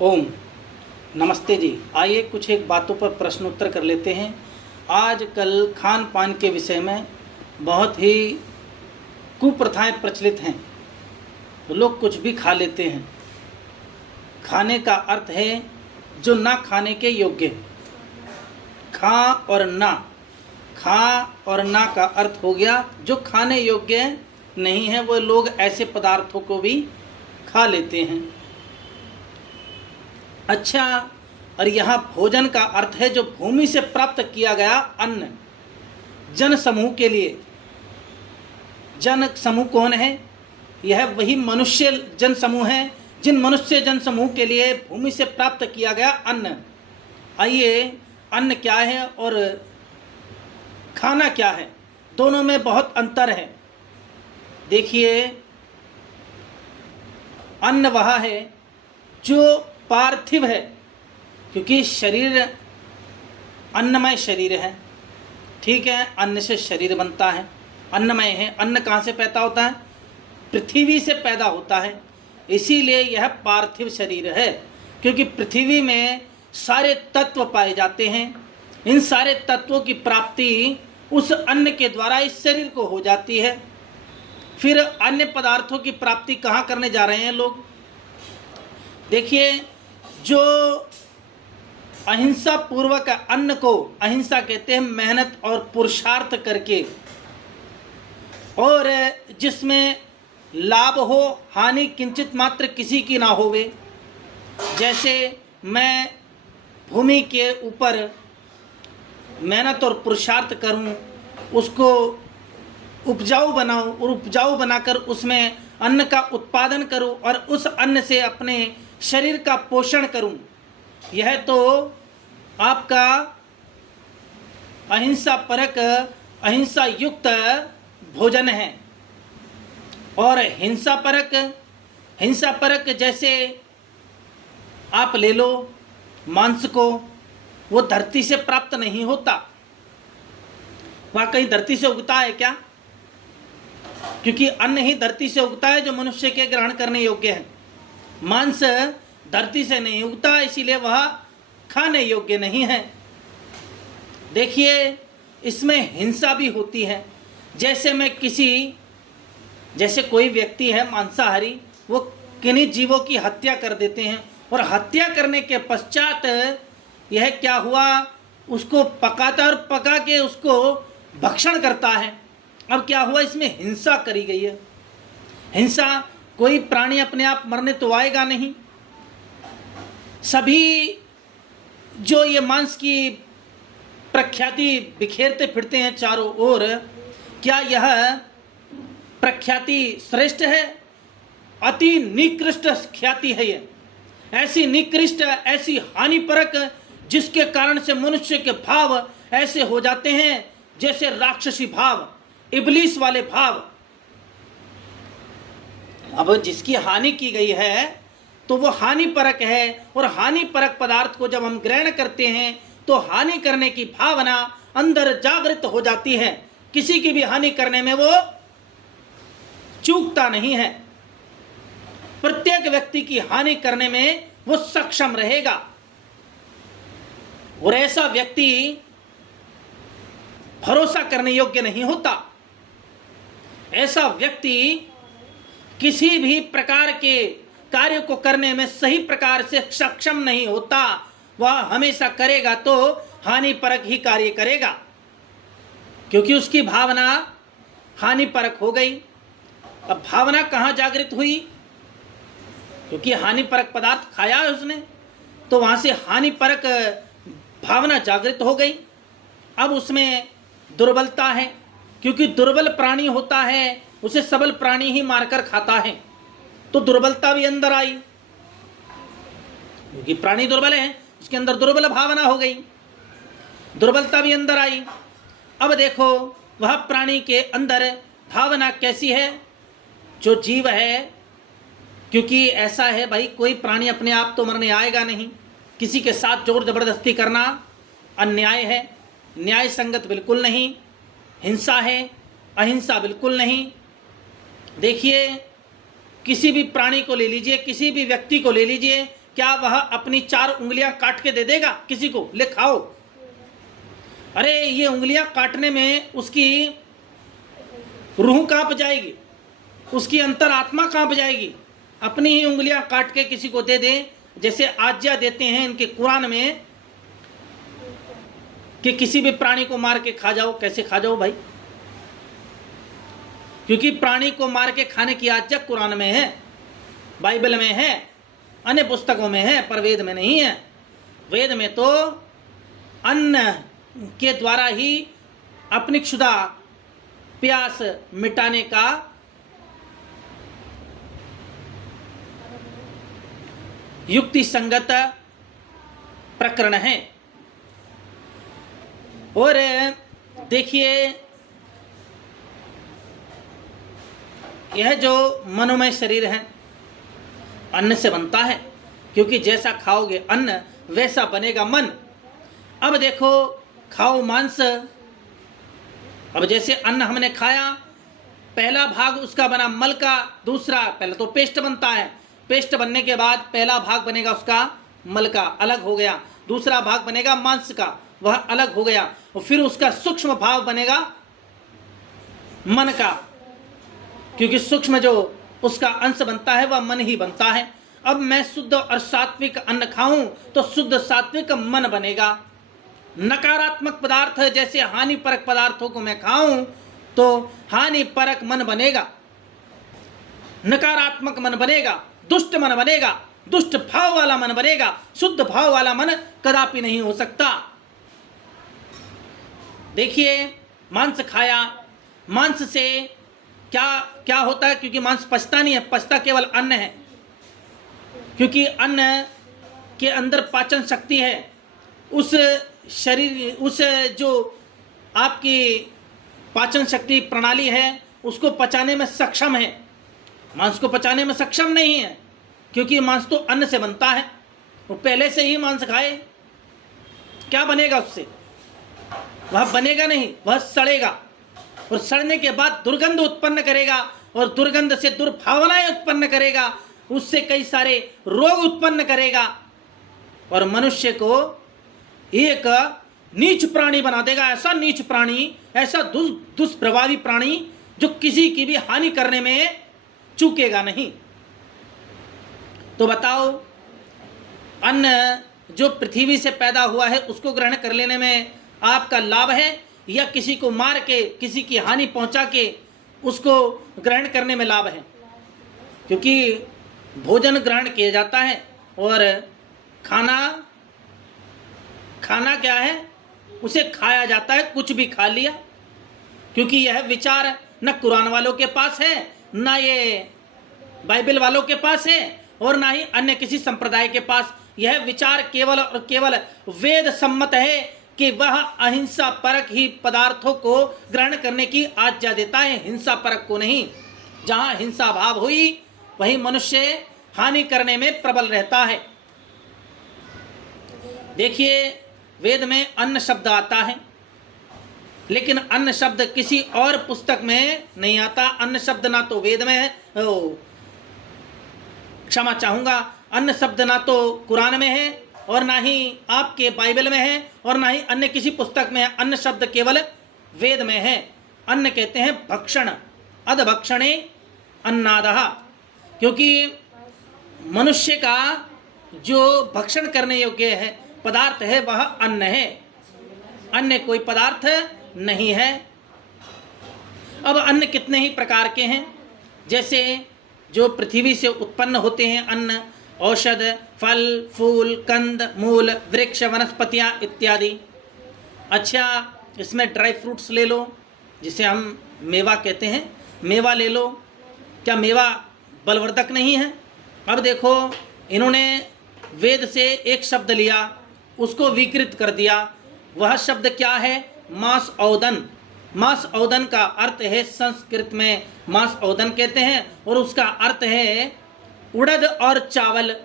ओम नमस्ते जी। आइए कुछ एक बातों पर प्रश्नोत्तर कर लेते हैं। आजकल खान पान के विषय में बहुत ही कुप्रथाएं प्रचलित हैं। लोग कुछ भी खा लेते हैं। खाने का अर्थ है जो ना खाने के योग्य। खा और ना का अर्थ हो गया जो खाने योग्य नहीं है, वो लोग ऐसे पदार्थों को भी खा लेते हैं। अच्छा, और यहाँ भोजन का अर्थ है जो भूमि से प्राप्त किया गया अन्न। जन समूह के लिए, जन समूह कौन है? यह वही मनुष्य जन समूह है जिन मनुष्य जन समूह के लिए भूमि से प्राप्त किया गया अन्न। आइए, अन्न क्या है और खाना क्या है, दोनों में बहुत अंतर है। देखिए, अन्न वह है जो पार्थिव है, क्योंकि शरीर अन्नमय शरीर है। ठीक है, अन्न से शरीर बनता है, अन्नमय है। अन्न कहाँ से पैदा होता है? पृथ्वी से पैदा होता है। इसीलिए यह पार्थिव शरीर है, क्योंकि पृथ्वी में सारे तत्व पाए जाते हैं। इन सारे तत्वों की प्राप्ति उस अन्न के द्वारा इस शरीर को हो जाती है। फिर अन्य पदार्थों की प्राप्ति कहाँ करने जा रहे हैं लोग? देखिए, जो अहिंसा पूर्वक अन्न को अहिंसा कहते हैं, मेहनत और पुरुषार्थ करके, और जिसमें लाभ हो, हानि किंचित मात्र किसी की ना होवे। जैसे मैं भूमि के ऊपर मेहनत और पुरुषार्थ करूं, उसको उपजाऊ बनाऊं और उपजाऊ बनाकर उसमें अन्न का उत्पादन करूं और उस अन्न से अपने शरीर का पोषण करूं, यह तो आपका अहिंसा परक, अहिंसा युक्त भोजन है। और हिंसा परक जैसे आप ले लो मांस को, वो धरती से प्राप्त नहीं होता। वह कहीं धरती से उगता है क्या? क्योंकि अन्न ही धरती से उगता है जो मनुष्य के ग्रहण करने योग्य है। मांस धरती से नहीं उगता, इसीलिए वह खाने योग्य नहीं है। देखिए, इसमें हिंसा भी होती है। जैसे कोई व्यक्ति है मांसाहारी, वो किन्हीं जीवों की हत्या कर देते हैं, और हत्या करने के पश्चात यह क्या हुआ, उसको पकाता और पका के उसको भक्षण करता है। अब क्या हुआ, इसमें हिंसा करी गई है। हिंसा, कोई प्राणी अपने आप मरने तो आएगा नहीं। सभी जो ये मांस की प्रख्याति बिखेरते फिरते हैं चारों ओर, क्या यह प्रख्याति श्रेष्ठ है? अति निकृष्ट ख्याति है ये। ऐसी निकृष्ट, ऐसी हानिपरक, जिसके कारण से मनुष्य के भाव ऐसे हो जाते हैं जैसे राक्षसी भाव, इबलीस वाले भाव। अब जिसकी हानि की गई है तो वो हानिपरक है, और हानिपरक पदार्थ को जब हम ग्रहण करते हैं तो हानि करने की भावना अंदर जागृत हो जाती है। किसी की भी हानि करने में वो चूकता नहीं है। प्रत्येक व्यक्ति की हानि करने में वो सक्षम रहेगा, और ऐसा व्यक्ति भरोसा करने योग्य नहीं होता। ऐसा व्यक्ति किसी भी प्रकार के कार्य को करने में सही प्रकार से सक्षम नहीं होता। वह हमेशा करेगा तो हानिपरक ही कार्य करेगा, क्योंकि उसकी भावना हानिपरक हो गई। अब भावना कहाँ जागृत हुई? क्योंकि हानिपरक पदार्थ खाया है उसने, तो वहाँ से हानिपरक भावना जागृत हो गई। अब उसमें दुर्बलता है, क्योंकि दुर्बल प्राणी होता है उसे सबल प्राणी ही मारकर खाता है, तो दुर्बलता भी अंदर आई। क्योंकि प्राणी दुर्बल है, उसके अंदर दुर्बल भावना हो गई, दुर्बलता भी अंदर आई। अब देखो, वह प्राणी के अंदर भावना कैसी है? जो जीव है, क्योंकि ऐसा है भाई, कोई प्राणी अपने आप तो मरने आएगा नहीं। किसी के साथ जोर जबरदस्ती करना अन्याय है, न्याय संगत बिल्कुल नहीं। हिंसा है, अहिंसा बिल्कुल नहीं। देखिए, किसी भी प्राणी को ले लीजिए, किसी भी व्यक्ति को ले लीजिए, क्या वह अपनी 4 उंगलियां काट के दे देगा किसी को, ले खाओ? अरे ये उंगलियां काटने में उसकी रूह कांप जाएगी, उसकी अंतरात्मा कांप जाएगी। अपनी ही उंगलियां काट के किसी को दे दे, जैसे आज्ञा देते हैं इनके कुरान में कि किसी भी प्राणी को मार के खा जाओ। कैसे खा जाओ भाई? क्योंकि प्राणी को मार के खाने की आज्ञा कुरान में है, बाइबल में है, अन्य पुस्तकों में है, पर वेद में नहीं है। वेद में तो अन्न के द्वारा ही अपनी क्षुधा प्यास मिटाने का युक्ति संगत प्रकरण है। और देखिए, यह जो मनोमय शरीर है अन्न से बनता है, क्योंकि जैसा खाओगे अन्न वैसा बनेगा मन। अब देखो, खाओ मांस। अब जैसे अन्न हमने खाया, पहला भाग उसका बना मल का, दूसरा पहले तो पेस्ट बनता है, पेस्ट बनने के बाद पहला भाग बनेगा उसका मल का, अलग हो गया। दूसरा भाग बनेगा मांस का, वह अलग हो गया। और फिर उसका सूक्ष्म भाग बनेगा मन का, क्योंकि सूक्ष्म जो उसका अंश बनता है वह मन ही बनता है। अब मैं शुद्ध और सात्विक अन्न खाऊं तो शुद्ध सात्विक मन बनेगा। नकारात्मक पदार्थ जैसे हानिपरक पदार्थों को मैं खाऊं तो हानिपरक मन बनेगा, नकारात्मक मन बनेगा, दुष्ट मन बनेगा, दुष्ट भाव वाला मन बनेगा। शुद्ध भाव वाला मन कदापि नहीं हो सकता। देखिए, मांस खाया, मांस से क्या क्या होता है? क्योंकि मांस पचता नहीं है, पचता केवल अन्न है, क्योंकि अन्न के अंदर पाचन शक्ति है। उस शरीर, उस जो आपकी पाचन शक्ति प्रणाली है उसको पचाने में सक्षम है, मांस को पचाने में सक्षम नहीं है, क्योंकि मांस तो अन्न से बनता है। वो पहले से ही मांस खाए, क्या बनेगा उससे? वह बनेगा नहीं, वह सड़ेगा, और सड़ने के बाद दुर्गंध उत्पन्न करेगा, और दुर्गंध से दुर्भावनाएं उत्पन्न करेगा, उससे कई सारे रोग उत्पन्न करेगा, और मनुष्य को एक नीच प्राणी बना देगा। ऐसा नीच प्राणी, ऐसा दुष्प्रभावी प्राणी जो किसी की भी हानि करने में चूकेगा नहीं। तो बताओ, अन्न जो पृथ्वी से पैदा हुआ है उसको ग्रहण कर लेने में आपका लाभ है, या किसी को मार के, किसी की हानि पहुंचा के उसको ग्रहण करने में लाभ है? क्योंकि भोजन ग्रहण किया जाता है, और खाना क्या है? उसे खाया जाता है, कुछ भी खा लिया। क्योंकि यह विचार न कुरान वालों के पास है, न ये बाइबल वालों के पास है, और ना ही अन्य किसी संप्रदाय के पास। यह विचार केवल और केवल वेद सम्मत है कि वह अहिंसा परक ही पदार्थों को ग्रहण करने की आज्ञा देता है, हिंसा परक को नहीं। जहाँ हिंसा भाव हुई वही मनुष्य हानि करने में प्रबल रहता है। देखिए, वेद में अन्न शब्द आता है, लेकिन अन्न शब्द किसी और पुस्तक में नहीं आता। अन्न शब्द ना तो वेद में है, क्षमा चाहूँगा, अन्न शब्द ना तो कुरान में है, और ना ही आपके बाइबल में है, और ना ही अन्य किसी पुस्तक में है। अन्न शब्द केवल वेद में है। अन्न कहते हैं भक्षण, अधभक्षणे अन्नादः, क्योंकि मनुष्य का जो भक्षण करने योग्य है पदार्थ है वह अन्न है, अन्य कोई पदार्थ नहीं है। अब अन्न कितने ही प्रकार के हैं, जैसे जो पृथ्वी से उत्पन्न होते हैं अन्न, औषध, फल, फूल, कंद, मूल, वृक्ष, वनस्पतियाँ इत्यादि। अच्छा, इसमें ड्राई फ्रूट्स ले लो, जिसे हम मेवा कहते हैं, मेवा ले लो। क्या मेवा बलवर्धक नहीं है? अब देखो, इन्होंने वेद से एक शब्द लिया, उसको विकृत कर दिया। वह शब्द क्या है? मांस औदन। मांस औदन का अर्थ है, संस्कृत में मांस औदन कहते हैं, और उसका अर्थ है उड़द और चावल।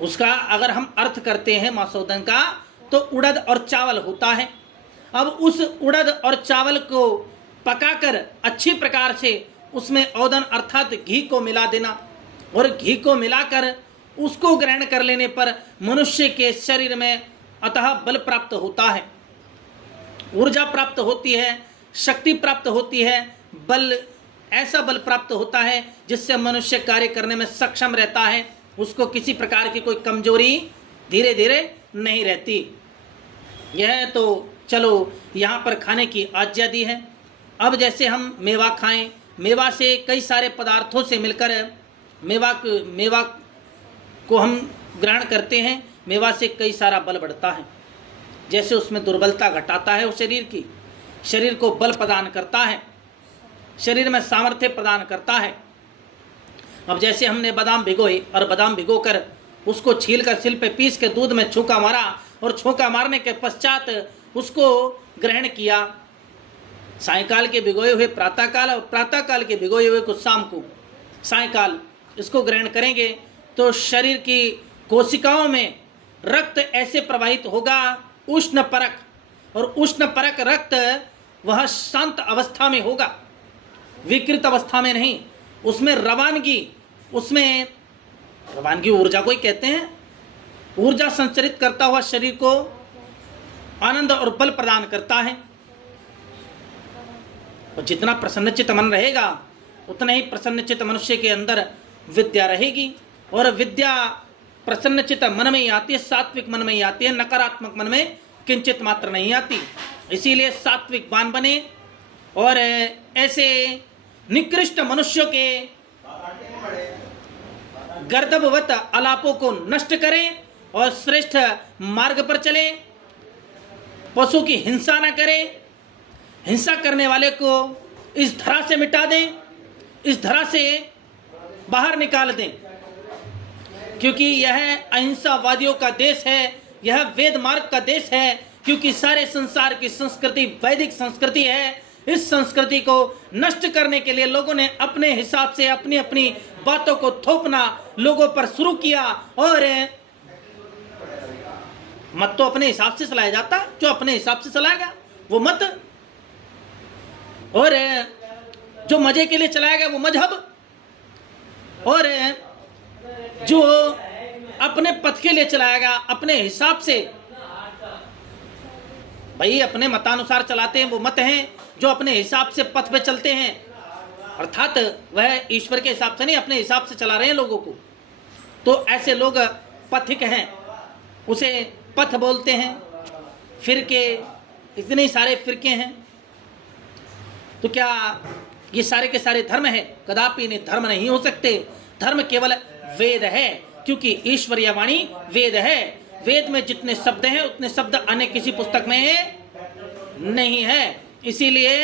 उसका अगर हम अर्थ करते हैं मांसोदन का, तो उड़द और चावल होता है। अब उस उड़द और चावल को पकाकर अच्छी प्रकार से उसमें औदन अर्थात घी को मिला देना, और घी को मिलाकर उसको ग्रहण कर लेने पर मनुष्य के शरीर में अतः बल प्राप्त होता है, ऊर्जा प्राप्त होती है, शक्ति प्राप्त होती है, बल ऐसा बल प्राप्त होता है जिससे मनुष्य कार्य करने में सक्षम रहता है, उसको किसी प्रकार की कोई कमजोरी धीरे धीरे नहीं रहती। यह तो चलो यहाँ पर खाने की आज्ञा दी है। अब जैसे हम मेवा खाएं, मेवा से कई सारे पदार्थों से मिलकर मेवा को हम ग्रहण करते हैं, मेवा से कई सारा बल बढ़ता है। जैसे उसमें दुर्बलता घटाता है, वो शरीर की, शरीर को बल प्रदान करता है, शरीर में सामर्थ्य प्रदान करता है। अब जैसे हमने बादाम भिगोए और बादाम भिगोकर उसको छीलकर सिल पे पीस के दूध में छौंका मारा और छौंका मारने के पश्चात उसको ग्रहण किया, सायंकाल के भिगोए हुए प्रातःकाल और प्रातःकाल के भिगोए हुए को शाम को सायंकाल इसको ग्रहण करेंगे तो शरीर की कोशिकाओं में रक्त ऐसे प्रवाहित होगा उष्ण परक, और उष्ण परक रक्त वह शांत अवस्था में होगा, विकृत अवस्था में नहीं। उसमें रवानगी ऊर्जा को ही कहते हैं, ऊर्जा संचरित करता हुआ शरीर को आनंद और बल प्रदान करता है। और जितना प्रसन्नचित्त मन रहेगा उतना ही प्रसन्नचित्त मनुष्य के अंदर विद्या रहेगी, और विद्या प्रसन्नचित्त मन में ही आती है, सात्विक मन में ही आती है, नकारात्मक मन में किंचित मात्र नहीं आती। इसीलिए सात्विकवान बने और ऐसे निकृष्ट मनुष्यों के गर्दभवत आलापों को नष्ट करें और श्रेष्ठ मार्ग पर चले, पशु की हिंसा न करें, हिंसा करने वाले को इस धरा से मिटा दें, इस धरा से बाहर निकाल दें, क्योंकि यह अहिंसावादियों का देश है, यह वेद मार्ग का देश है, क्योंकि सारे संसार की संस्कृति वैदिक संस्कृति है। इस संस्कृति को नष्ट करने के लिए लोगों ने अपने हिसाब से अपनी अपनी बातों को थोपना लोगों पर शुरू किया, और मत तो अपने हिसाब से चलाया जाता, जो अपने हिसाब से चलाएगा वो मत, और जो मजे के लिए चलाएगा वो मजहब, और जो अपने पथ के लिए चलाएगा अपने हिसाब से, भाई अपने मतानुसार चलाते हैं वो मत हैं, जो अपने हिसाब से पथ पे चलते हैं, अर्थात वह ईश्वर के हिसाब से नहीं अपने हिसाब से चला रहे हैं लोगों को, तो ऐसे लोग पथिक हैं, उसे पथ बोलते हैं। फिरके, इतने सारे फिरके हैं, तो क्या ये सारे के सारे धर्म है? कदापि इन्हें धर्म नहीं हो सकते। धर्म केवल वेद है, क्योंकि ईश्वरीय वाणी वेद है। वेद में जितने शब्द हैं उतने शब्द अन्य किसी पुस्तक में नहीं है। इसीलिए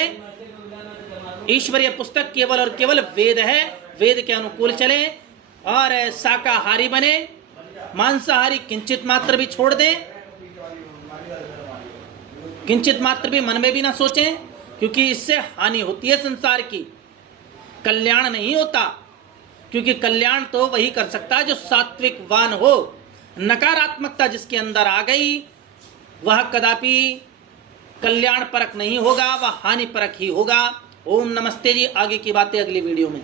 ईश्वरीय पुस्तक केवल और केवल वेद है। वेद के अनुकूल चले और शाकाहारी बने, मांसाहारी किंचित मात्र भी छोड़ दें, किंचित मात्र भी मन में भी ना सोचें, क्योंकि इससे हानि होती है संसार की, कल्याण नहीं होता। क्योंकि कल्याण तो वही कर सकता है जो सात्विकवान हो। नकारात्मकता जिसके अंदर आ गई वह कदापि कल्याण परक नहीं होगा, वह हानि परक ही होगा। ओम नमस्ते जी। आगे की बातें अगली वीडियो में।